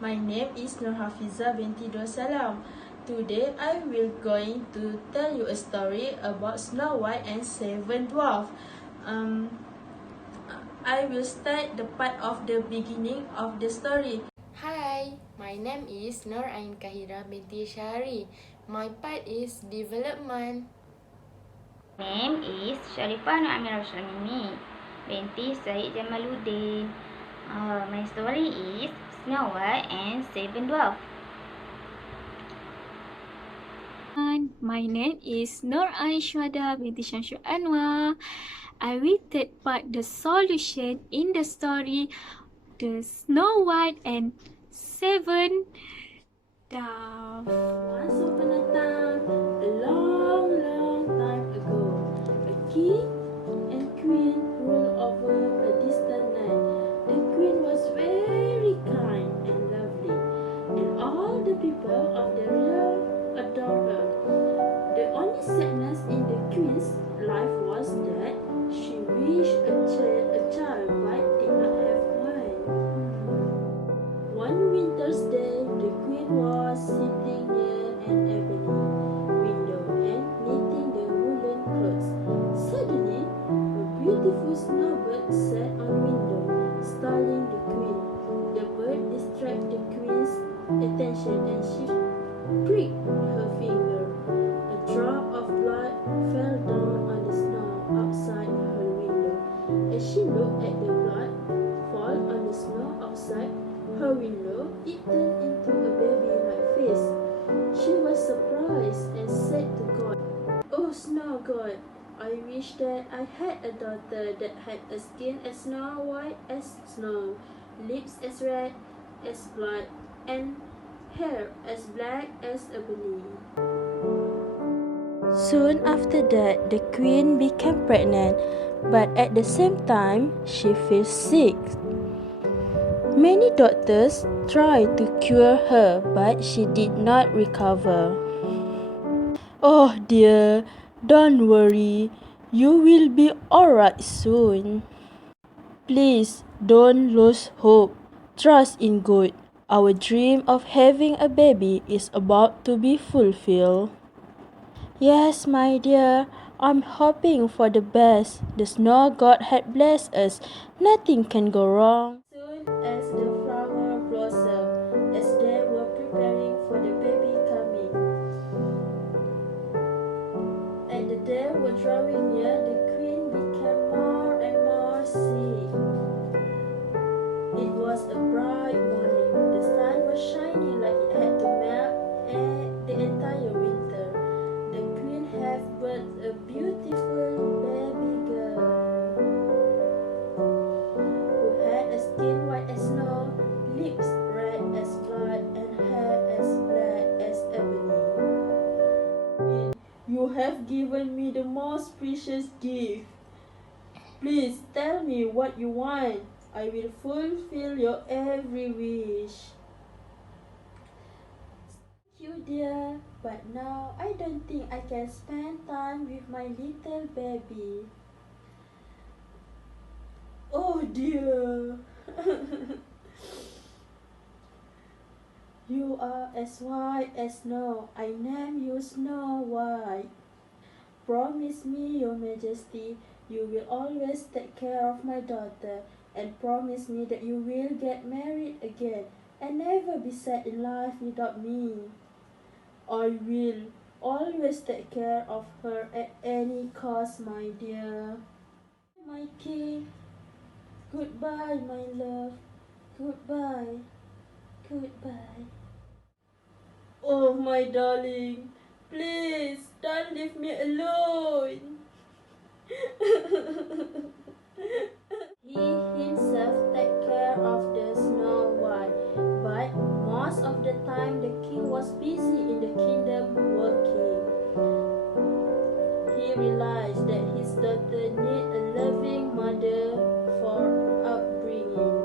My name is Nur Hafiza binti Dosalam. Today I will going to tell you a story about Snow White and Seven Dwarfs. I will start the part of the beginning of the story. Hi, my name is Nur Ain Kahira binti Syahri. My part is development. Name is Sharifah Nur Amira Shamimi binti Syed Jamaluddin. My story is Snow White and Seven Dwarfs. My name is Nur Aishwada binti Shamsul Anwar. I will take part the solution in the story The Snow White and Seven Dwarfs. Once upon a time, a long, long time ago, a king and queen ruled over a distant land. The queen was very kind and lovely, and all the people of the realm adored her. The only sadness in the queen's life was that she wished a child but did not have one. One winter's day, the queen was sitting near an ebony window and knitting the woolen clothes. Suddenly, a beautiful snowbird sat on window, startling the queen. The bird distracted the queen's attention and she pricked her finger. A drop of blood fell down on the snow outside her window. As she looked at the blood fall on the snow outside her window, it turned into a baby-like face. She was surprised and said to God, "Oh, Snow God, I wish that I had a daughter that had a skin as snow white as snow, lips as red as blood, and hair as black as ebony." Soon after that, the queen became pregnant, but at the same time, she fell sick. Many doctors tried to cure her, but she did not recover. "Oh dear, don't worry. You will be alright soon. Please don't lose hope. Trust in God. Our dream of having a baby is about to be fulfilled." "Yes, my dear, I'm hoping for the best. The snow god had blessed us. Nothing can go wrong." Soon as the flower blossomed, as they were preparing for the baby coming, and the day were drawing near, the queen became more and more sick. It was a bright morning. The sun was shining like it had to melt the entire winter. The queen had birthed a beautiful baby girl who had a skin white as snow, lips red as blood, and hair as black as ebony. "You have given me the most precious gift. Please tell me what you want. I will fulfill your every wish." "Thank you, dear, but now I don't think I can spend time with my little baby." "Oh dear." "You are as white as snow. I name you Snow White. Promise me, Your Majesty, you will always take care of my daughter, and promise me that you will get married again and never be sad in life without me." "I will always take care of her at any cost, my dear." "My king, goodbye, my love. Goodbye, goodbye." "Oh, my darling, please don't leave me alone." He himself take care of the Snow White, but most of the time the king was busy in the kingdom working. He realized that his daughter need a loving mother for upbringing,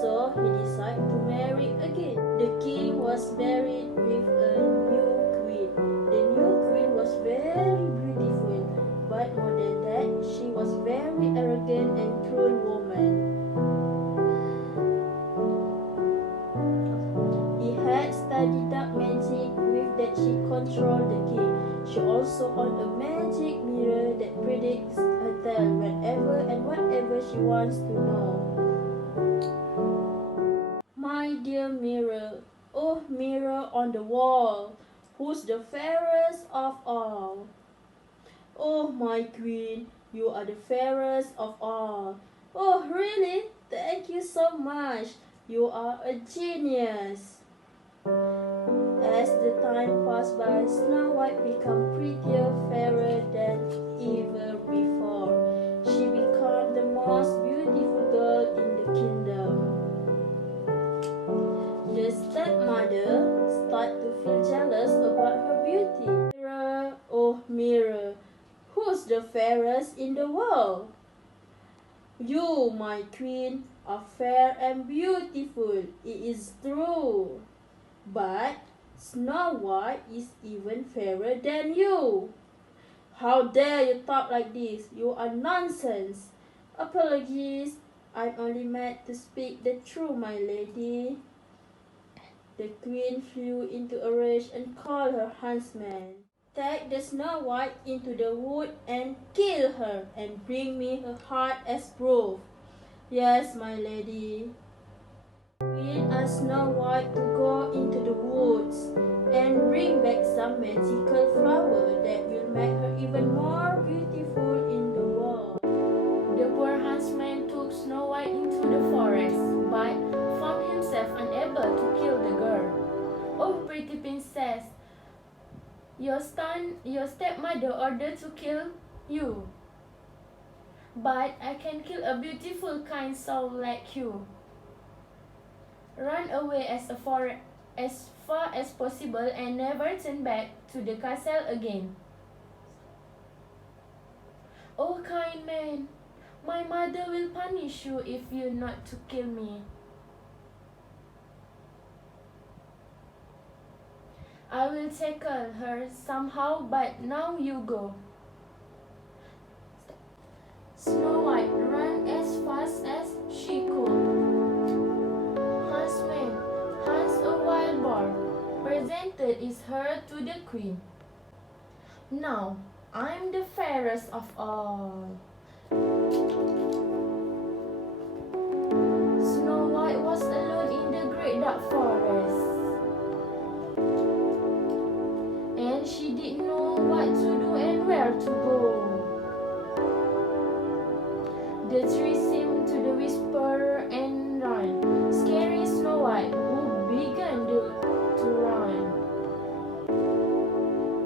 so he decided to marry again. The king was married with a new queen. The new queen was very beautiful, but more than that, she was very arrogant and cruel woman. She also on a magic mirror that predicts her tale whenever and whatever she wants to know. My dear mirror, oh mirror on the wall, who's the fairest of all? Oh my queen, you are the fairest of all. Oh really? Thank you so much. You are a genius. As the time passed by, Snow White became prettier, fairer than ever before. She became the most beautiful girl in the kingdom. The stepmother started to feel jealous about her beauty. Mirror, oh mirror, who's the fairest in the world? You, my queen, are fair and beautiful, it is true. But Snow White is even fairer than you. How dare you talk like this? You are nonsense. Apologies, I'm only meant to speak the truth, my lady. The queen flew into a rage and called her huntsman. Take the Snow White into the wood and kill her, and bring me her heart as proof. Yes, my lady. Queen asked Snow White to go into the woods and bring back some magical flower that will make her even more beautiful in the world. The poor huntsman took Snow White into the forest, but found himself unable to kill the girl. Oh, pretty princess, your stepmother ordered to kill you. But I can kill a beautiful, kind soul like you. Run away as far as possible and never turn back to the castle again. Oh, kind man, my mother will punish you if you not to kill me. I will tackle her somehow, but now you go. Snow White ran as fast as she could. Huntsman hunts a wild boar, presented her to the queen. Now I'm the fairest of all. Snow White was alone in the great dark forest, and she didn't know what to do and where to go. The trees seemed to whisper and run, scaring Snow White, who began to run.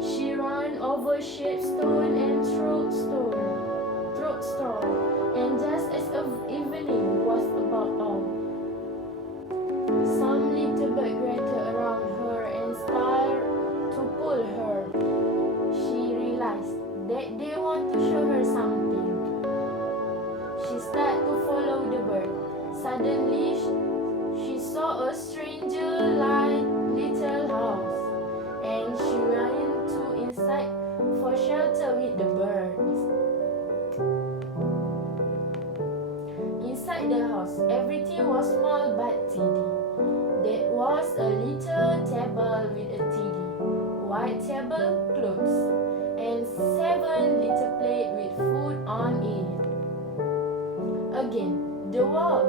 She ran over shaped stone and through stone, and just as evening was about out, some little bird gathered around her and started to pull her. She realized that they want to show her something. She started to follow the bird. Suddenly, she saw a stranger-like little house, and she ran inside for shelter with the birds. Inside the house, everything was small but tidy. There was a little table with a tidy white tablecloth and 7 little plates with food on it. Again, the wall.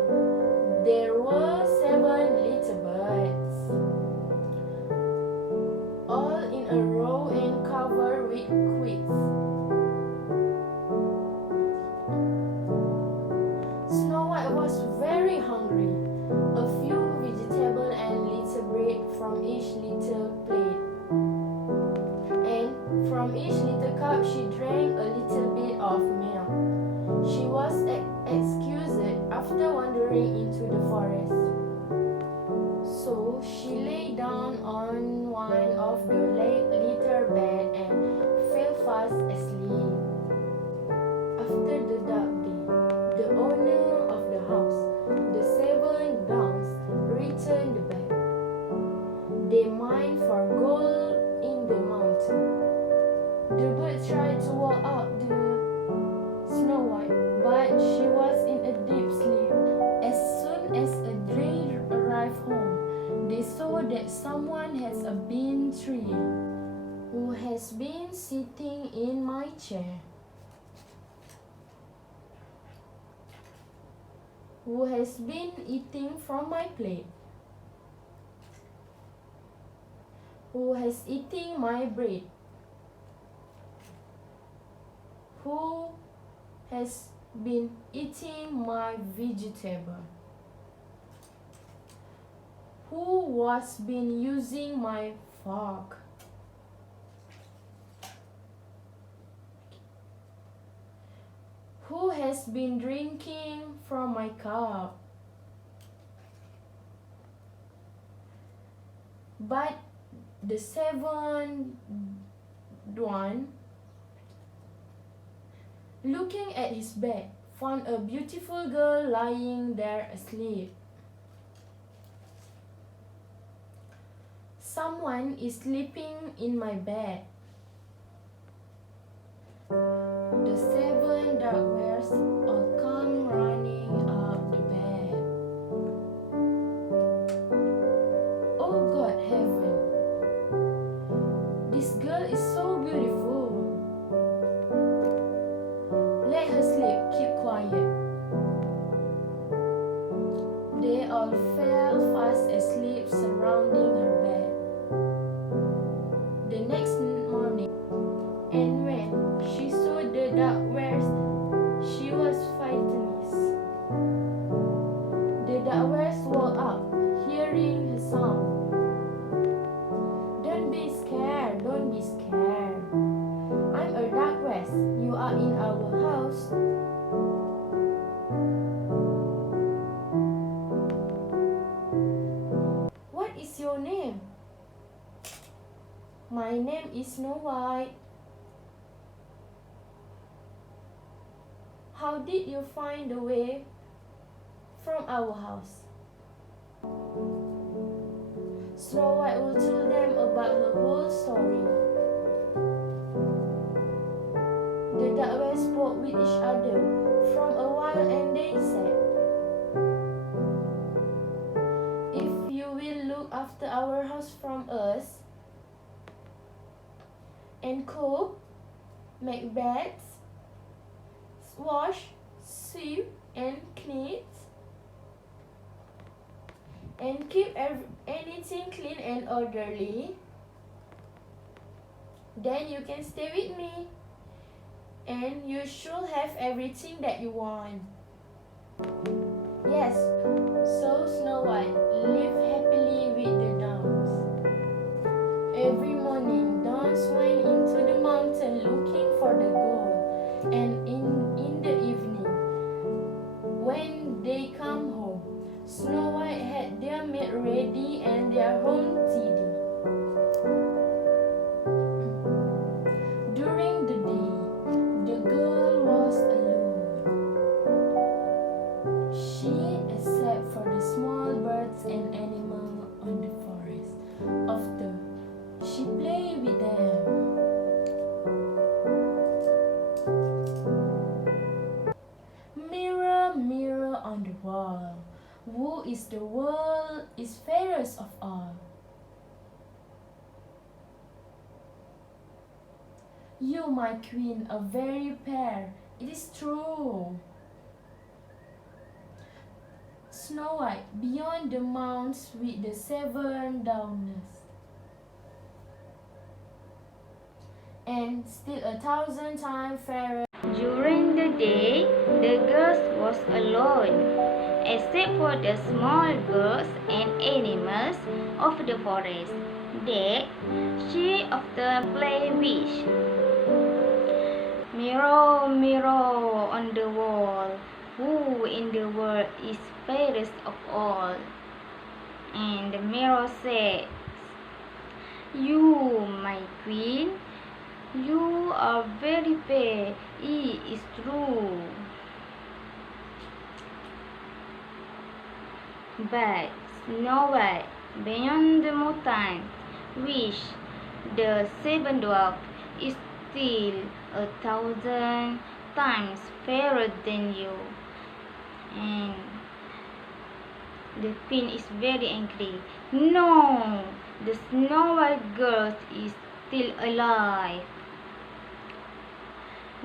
There were 7 little birds, all in a row and covered with quids. Snow White was very hungry. A few vegetables and little bread from each little plate, and from each little cup she drank a little bit of milk. She was excused after wandering into the forest. So she lay down on one of the little bed and fell fast asleep. After the dark day, the owner of the house, the 7 downs, returned back. They mined for gold in the mountain. The bird tried to walk up the Snow White, but she was in a deep sleep. As soon as they arrived home, they saw that someone has been tree who has been sitting chair. Who has been eating from my plate? Who has eaten my bread? Who has been eating my vegetable? Who was been using my fork? Who has been drinking from my cup? But the seventh one, looking at his bed, found a beautiful girl lying there asleep. Someone is sleeping in my bed. The seven dwarfs all come running up the bed. Oh God, heaven! This girl is so beautiful. Let her sleep, keep quiet. They all fell fast asleep surrounding her bed. The next morning, and when she saw the dwarfs, she was frightened. The dwarfs woke up, hearing her song. Don't be scared, don't be scared. I'm a dwarf. You are in our house. What is your name? My name is Snow White. How did you find the way from our house? Snow White will tell them about her whole story. The dwarfs spoke with each other from a while, and they said, if you will look after our house from us, and cook, make beds, wash, sweep, and clean, and keep anything clean and orderly, then you can stay with me, and you should have everything that you want. Yes, so Snow White lived happily with the dwarfs. Every morning, dwarfs went into the mountain looking for the gold, and in the evening, when they come home, Snow White had their meat ready and their home tidy. During the day, the girl was alone. She, except for the small birds and animals on the forest, after she played with them. Mirror, mirror on the wall, who is the world is fairest of all? You, my queen, are very fair. It is true. Snow White, beyond the mountains with the seven dwarfs, and still 1,000 times fairer. During the day, the girls was alone, except for the small birds and animals of the forest that she often played with. Mirror, mirror on the wall, who in the world is fairest of all? And the mirror says, you, my queen, you are very fair, it is true. But Snow White, beyond the mountain, which the seven dwarfs is still 1,000 times fairer than you. And the queen is very angry. No, the Snow White girl is still alive.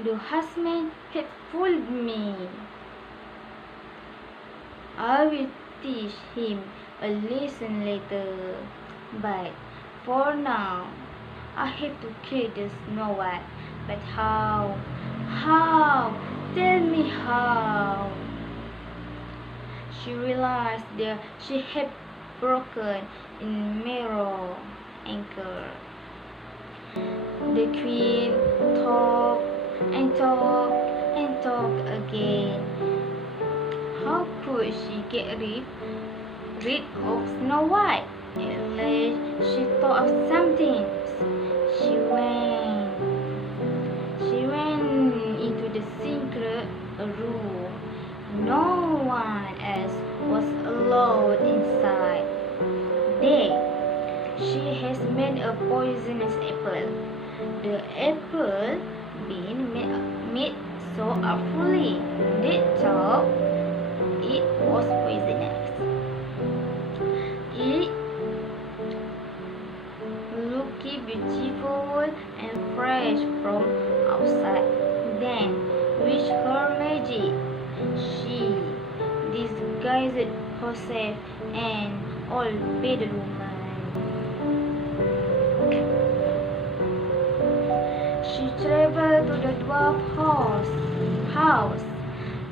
The husband had fooled me. I will teach him a lesson later. But for now, I have to kill the Snow White. But how? How? Tell me how. She realized that she had broken in mirror anchor. The queen talked and talked and talked again. How could she get rid of Snow White? At last she thought of something. She went into the secret room. No one else was allowed inside. There, she has made a poisonous apple. The apple being made so awfully, they thought it was poisonous. It looked beautiful and fresh from outside. Then, with her magic, she disguised herself an old bedroom. She traveled to the dwarf house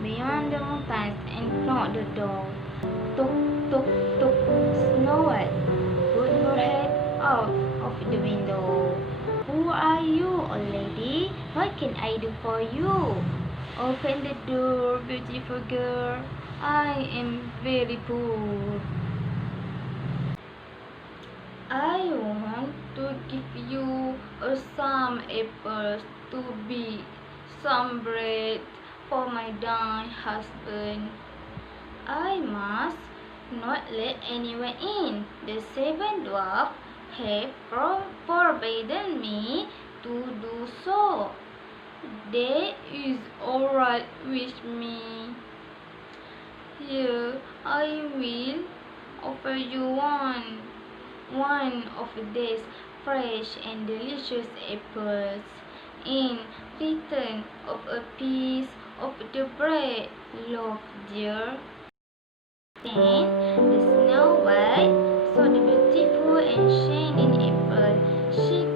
beyond the mountains and knocked the door. Tuk, tuk, tuk. Snow White put her head out of the window. Who are you, old lady? What can I do for you? Open the door, beautiful girl. I am very poor. I want to give you some apples to be some bread for my dying husband. I must not let anyone in. The 7 dwarfs have forbidden me to do so. That is alright with me. Here, I will offer you one of these fresh and delicious apples in return of a piece of the bread, love dear. Then the Snow White saw the beautiful and shining apple. She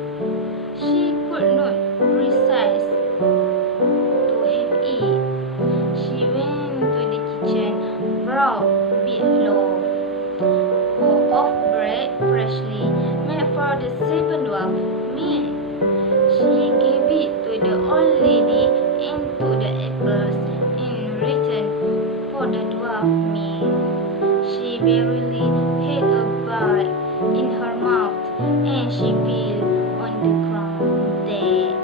could not resist to have it. She went to the kitchen, brought a big loaf of bread freshly made for the 7 dwarf meal. She gave it to the old lady and took the apples in return for the dwarf meal. She barely had a bite in her mouth and she fell on the ground dead.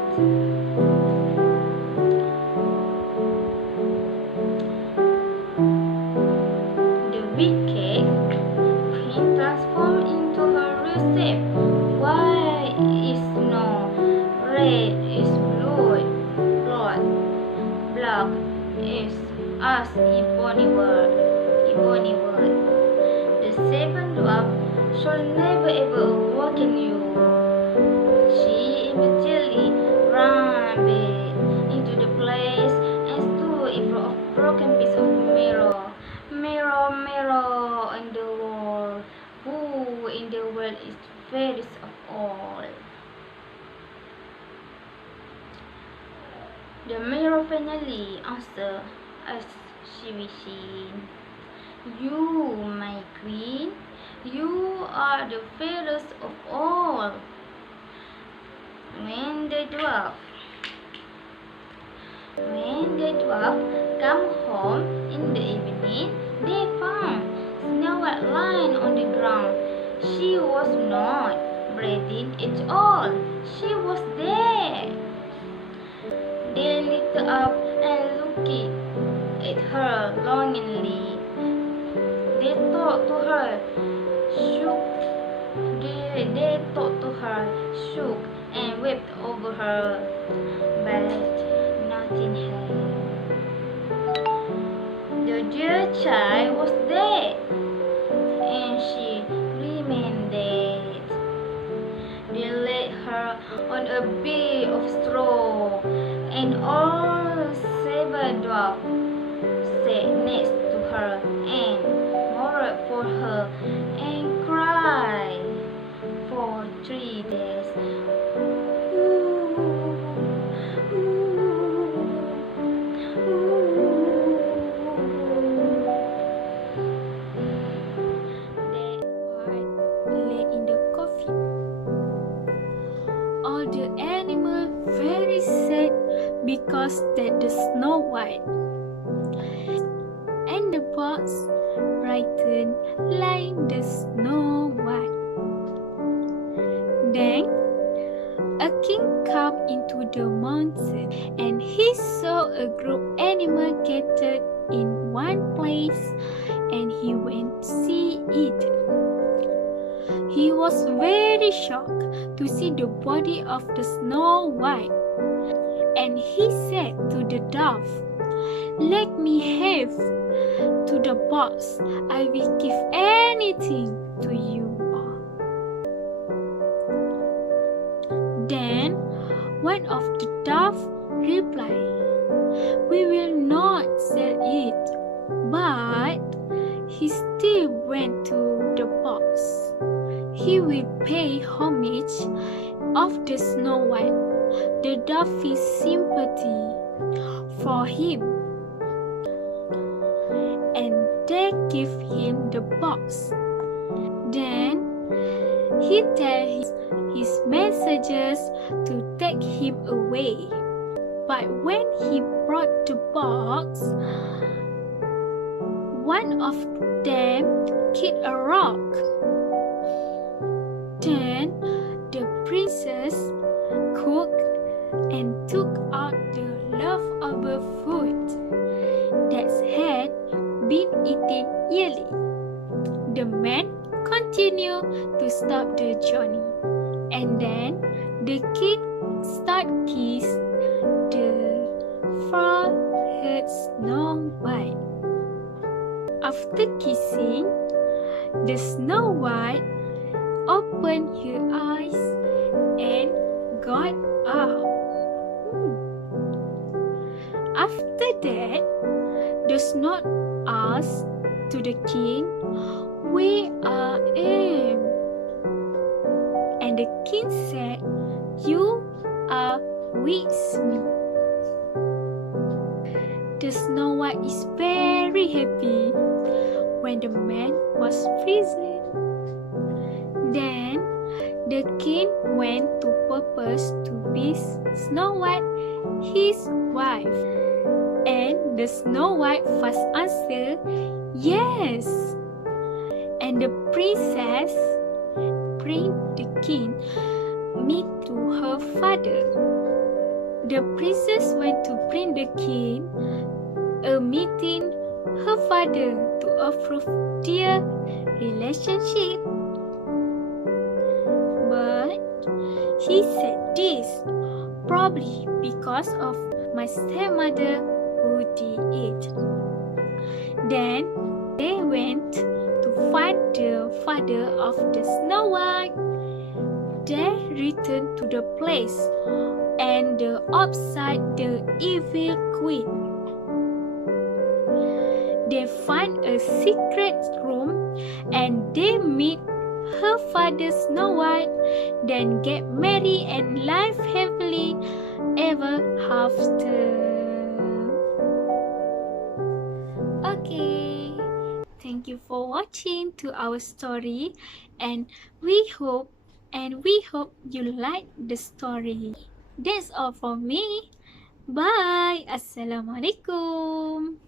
The wicked queen transformed into her real shape. White is snow, red is blood, black is as ebony wood. The 7 dwarfs shall never ever awaken you. She immediately ran back into the place and stood in front of a broken piece of mirror. Mirror, mirror on the wall, who in the world is fairest of all? The mirror finally answered as she wished. You, my queen, you are the fairest of all. When the dwarf come home in the evening, they found Snow White lying on the ground. She was not breathing at all. She was dead. They lifted up and looked at her longingly. They talked to her, shook and wept over her, but nothing happened. The dear child was dead, and she remained dead. They laid her on a bed of straw, and old saber dwarf sat next to her and mourned for her and cried for 3 days. Lay in the coffin. All the animals very sad because that the Snow White and the box brightened like the Snow White. Then a king came into the mountain and he saw a group animal gathered in one place and he went to see it. He was very shocked to see the body of the Snow White, and he said to the dove, "Let me have to the box. I will give anything to you all." Then one of the doves replied, "We will not sell it," but he still went to the box. He will pay homage of the Snow White. The dove feels sympathy for him, and they give him the box. Then he tells his messengers to take him away. But when he brought the box, one of them kicked a rock. Then the princess cooked and took out the leftover food that had been eaten yearly. The man continued to stop the journey, and then the king started kiss the forehead Snow White. After kissing, the Snow White opened her eyes and got up. After that, the snow asked to the king, "Where I am?" And the king said, "You are with me." The Snow White is very happy when the man was frozen. Then the king went to purpose to be Snow White, his wife. And the Snow White first answered, "Yes." And the princess bring the king meat to her father. The princess went to bring the king a meeting her father to approve their relationship. But he said this probably because of my stepmother who did it. Then they went to find the father of the Snow White. They returned to the place and outside the evil queen. They find a secret room and they meet her father Snow White, then get married and live happily ever after. Okay, thank you for watching to our story, and we hope you like the story. That's all for me. Bye. Assalamualaikum.